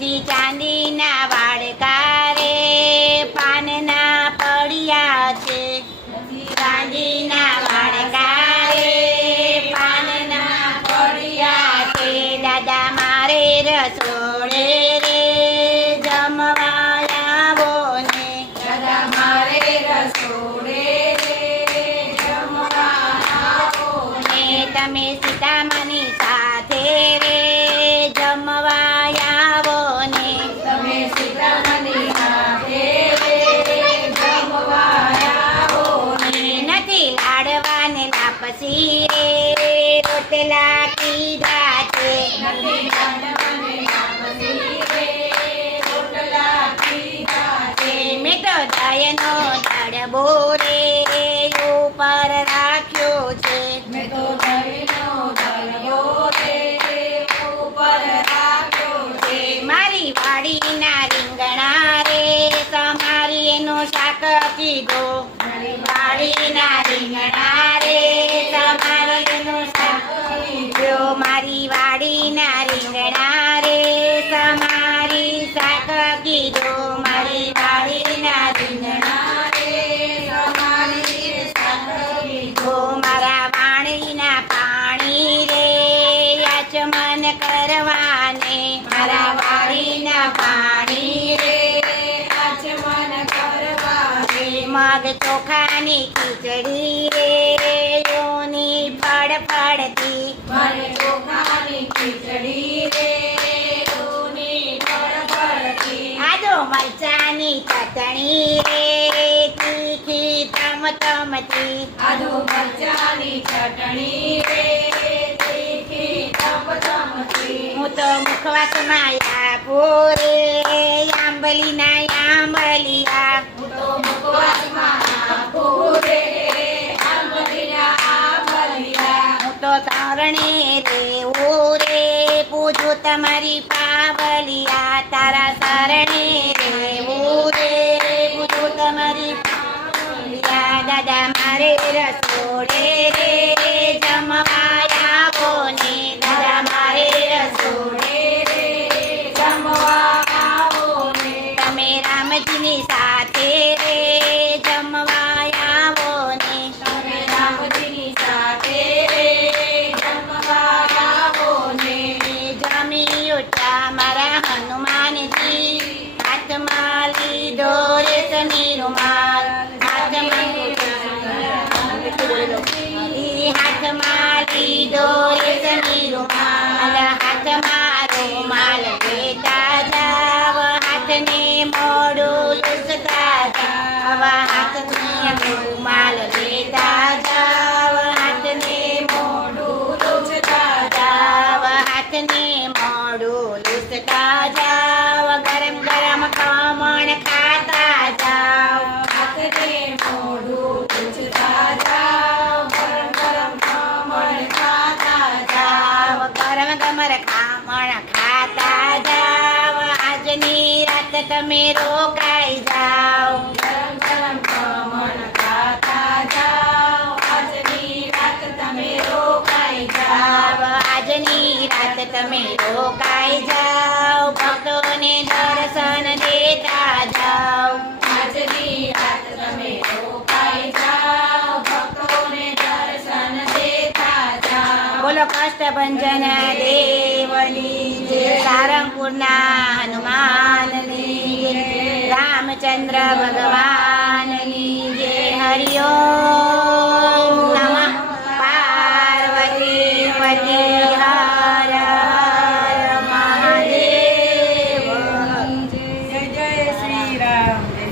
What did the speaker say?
નથી ચાંદીના વાડકા રે પાનના પડ્યા છે. ચાંદીના વાડકા રે પાનના પડ્યા છે. દાદા મારે રસોડે રે લાડવા ને લાપસી રે રોટલા કીધા છે નથી રે રોટલા કીધા છે મેં તો દયનો દડબો રે ઉપર રાખ્યો છે. મેં તો દહીંનો દળવો રે ઉપર રાખ્યો છે. મારી વાડીના રીંગણા રે તમારી એનો શાક કીધો. વાડીના રીંગણા રે તમારી મારી વાડીના રીંગણા રે તમારી શાક કીધો. મારી વાડીના રીંગણા રે મારા વાણીના પાણી રે યાચમન કરવાને. મારા વાળીના પાણી મગ ચોખાની ખીચડી રે યોની ફળ ફળતી. મગ ચોખાની ખીચડી રે મરચાની ચટણી રે તીખી તમ તમતી આજો મરચાની ચટણી રે તીખી તપતમતી હું તો મુખવાસમાં માયા રે આંબલીના આંબલિયા હું તો મુખવાસમાં આપું રે આંબલીના આંબલિયા તારણે તમારી પાવલિયા તારા શરણે રેવો રે પૂજો તમારી પાવલિયા દાદા મારે રસોડે રે જમવા આવો ને દાદા મારે રસોડે રે જમવા તમે રામજીની સાથે રે જમવા મોઢું લૂછતા જાવ ગરમ ગરમ ખમણ ખાતા જાવ હાથને મોડું પૂછતા જાઓ ગરમ ગરમ ખમણ ખાતા જાવ ગરમ ગરમ ખમણ ખાતા જાવ આજની રાત તમે રોકાઈ જાવ ગરમ ગરમ ખમણ ખાતા જાઓ. આજની રાત તમે રોકાઈ જાવ આજની રાત તમે બોલો કષ્ટભંજન દેવની સારંગપુરના હનુમાનની રામચંદ્ર ભગવાનની જે હરિયો નમઃ. પાર્વતી પતિ.